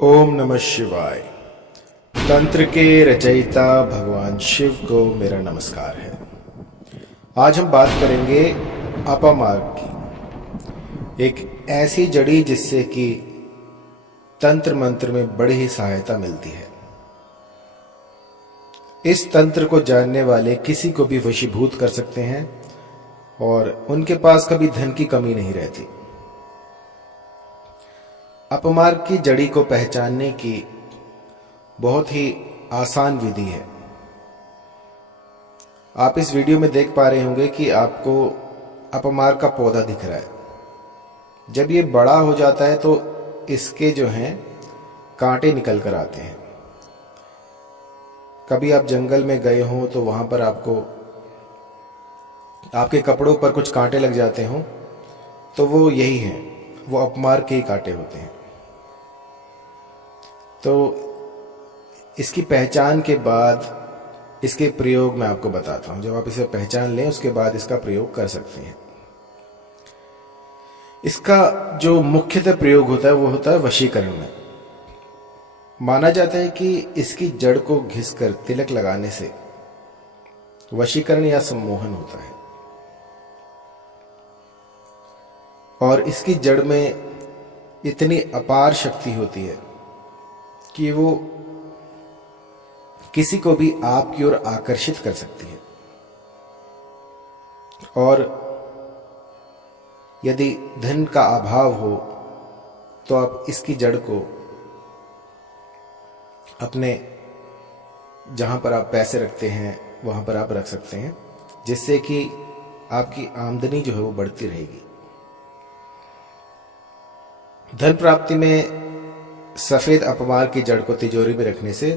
ओम नमः शिवाय। तंत्र के रचयिता भगवान शिव को मेरा नमस्कार है। आज हम बात करेंगे अपमार्ग की, एक ऐसी जड़ी जिससे कि तंत्र मंत्र में बड़ी ही सहायता मिलती है। इस तंत्र को जानने वाले किसी को भी वशीभूत कर सकते हैं और उनके पास कभी धन की कमी नहीं रहती। अपमार्ग की जड़ी को पहचानने की बहुत ही आसान विधि है। आप इस वीडियो में देख पा रहे होंगे कि आपको अपमार्ग का पौधा दिख रहा है। जब ये बड़ा हो जाता है तो इसके जो हैं कांटे निकल कर आते हैं। कभी आप जंगल में गए हों तो वहां पर आपको आपके कपड़ों पर कुछ कांटे लग जाते हों, तो वो यही हैं, वो अपमार्ग के ही कांटे होते हैं। तो इसकी पहचान के बाद इसके प्रयोग मैं आपको बताता हूं। जब आप इसे पहचान लें उसके बाद इसका प्रयोग कर सकते हैं। इसका जो मुख्यतः प्रयोग होता है वो होता है वशीकरण में। माना जाता है कि इसकी जड़ को घिसकर तिलक लगाने से वशीकरण या सम्मोहन होता है और इसकी जड़ में इतनी अपार शक्ति होती है कि वो किसी को भी आपकी ओर आकर्षित कर सकती है। और यदि धन का अभाव हो तो आप इसकी जड़ को अपने जहां पर आप पैसे रखते हैं वहां पर आप रख सकते हैं, जिससे कि आपकी आमदनी जो है वो बढ़ती रहेगी। धन प्राप्ति में सफेद अपमार्ग की जड़ को तिजोरी में रखने से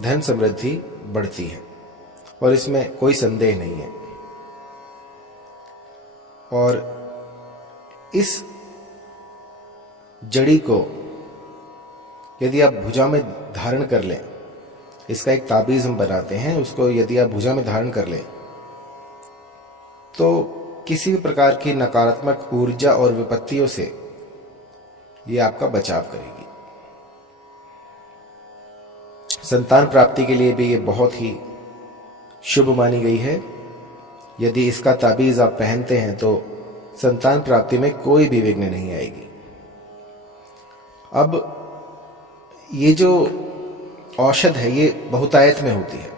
धन समृद्धि बढ़ती है और इसमें कोई संदेह नहीं है। और इस जड़ी को यदि आप भुजा में धारण कर लें, इसका एक ताबीज हम बनाते हैं, उसको यदि आप भुजा में धारण कर लें तो किसी भी प्रकार की नकारात्मक ऊर्जा और विपत्तियों से ये आपका बचाव करेगी। संतान प्राप्ति के लिए भी ये बहुत ही शुभ मानी गई है। यदि इसका ताबीज आप पहनते हैं तो संतान प्राप्ति में कोई भी विघ्न नहीं आएगी। अब ये जो औषध है ये बहुतायत में होती है,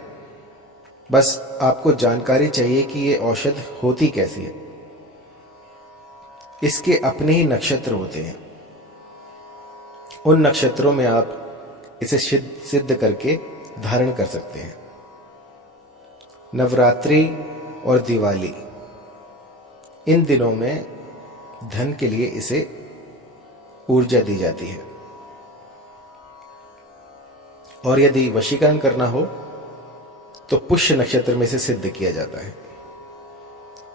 बस आपको जानकारी चाहिए कि ये औषध होती कैसी है। इसके अपने ही नक्षत्र होते हैं, उन नक्षत्रों में आप इसे सिद्ध करके धारण कर सकते हैं। नवरात्रि और दिवाली, इन दिनों में धन के लिए इसे ऊर्जा दी जाती है। और यदि वशीकरण करना हो तो पुष्य नक्षत्र में से सिद्ध किया जाता है।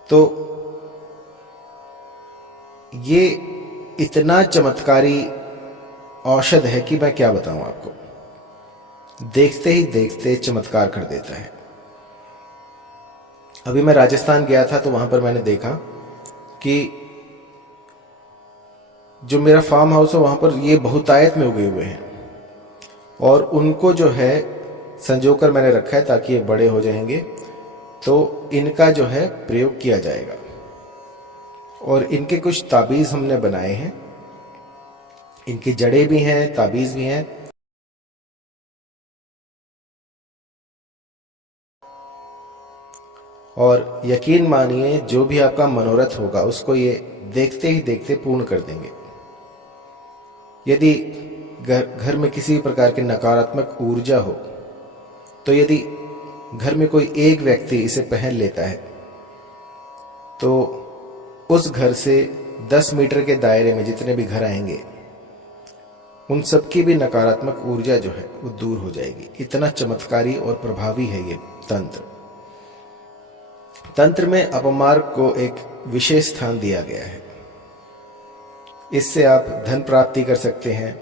तो ये इतना चमत्कारी औषध है कि मैं क्या बताऊं आपको, देखते ही देखते चमत्कार कर देता है। अभी मैं राजस्थान गया था तो वहां पर मैंने देखा कि जो मेरा फार्म हाउस है वहां पर ये बहुतायत में उगे हुए हैं और उनको जो है संजोकर मैंने रखा है ताकि ये बड़े हो जाएंगे तो इनका जो है प्रयोग किया जाएगा। और इनके कुछ ताबीज हमने बनाए हैं, इनकी जड़ें भी हैं, ताबीज भी हैं। और यकीन मानिए जो भी आपका मनोरथ होगा उसको ये देखते ही देखते पूर्ण कर देंगे। यदि घर में किसी प्रकार की नकारात्मक ऊर्जा हो तो यदि घर में कोई एक व्यक्ति इसे पहन लेता है तो उस घर से 10 मीटर के दायरे में जितने भी घर आएंगे उन सबकी भी नकारात्मक ऊर्जा जो है वो दूर हो जाएगी। इतना चमत्कारी और प्रभावी है ये तंत्र। तंत्र में अपमार्ग को एक विशेष स्थान दिया गया है। इससे आप धन प्राप्ति कर सकते हैं,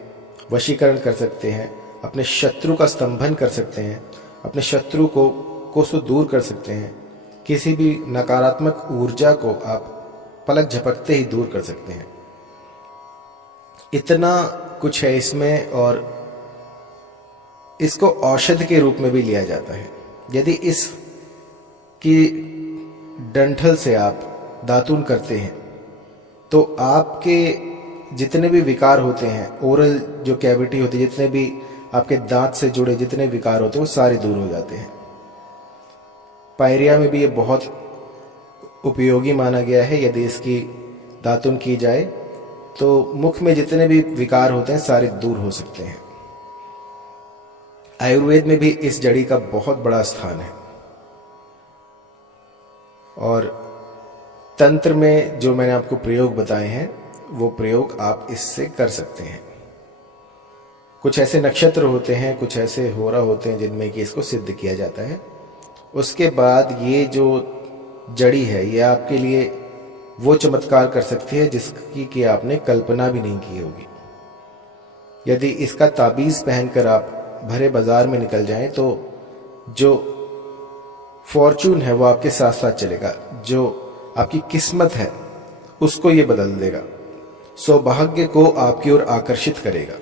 वशीकरण कर सकते हैं, अपने शत्रु का स्तंभन कर सकते हैं, अपने शत्रु को दूर कर सकते हैं, किसी भी नकारात्मक ऊर्जा को आप पलक झपकते ही दूर कर सकते हैं। इतना कुछ है इसमें और इसको औषध के रूप में भी लिया जाता है। यदि इस की डंठल से आप दातून करते हैं तो आपके जितने भी विकार होते हैं, ओरल जो कैविटी होती है, जितने भी आपके दांत से जुड़े जितने विकार होते हैं, वो सारे दूर हो जाते हैं। पायरिया में भी ये बहुत उपयोगी माना गया है। यदि इसकी दातुन की जाए तो मुख में जितने भी विकार होते हैं सारे दूर हो सकते हैं। आयुर्वेद में भी इस जड़ी का बहुत बड़ा स्थान है और तंत्र में जो मैंने आपको प्रयोग बताए हैं वो प्रयोग आप इससे कर सकते हैं। कुछ ऐसे नक्षत्र होते हैं, कुछ ऐसे होरा होते हैं जिनमें कि इसको सिद्ध किया जाता है। उसके बाद ये जो जड़ी है ये आपके लिए वो चमत्कार कर सकती है जिसकी कि आपने कल्पना भी नहीं की होगी। यदि इसका ताबीज पहनकर आप भरे बाजार में निकल जाएं तो जो फॉर्चून है वो आपके साथ साथ चलेगा, जो आपकी किस्मत है उसको ये बदल देगा, सौभाग्य को आपकी ओर आकर्षित करेगा।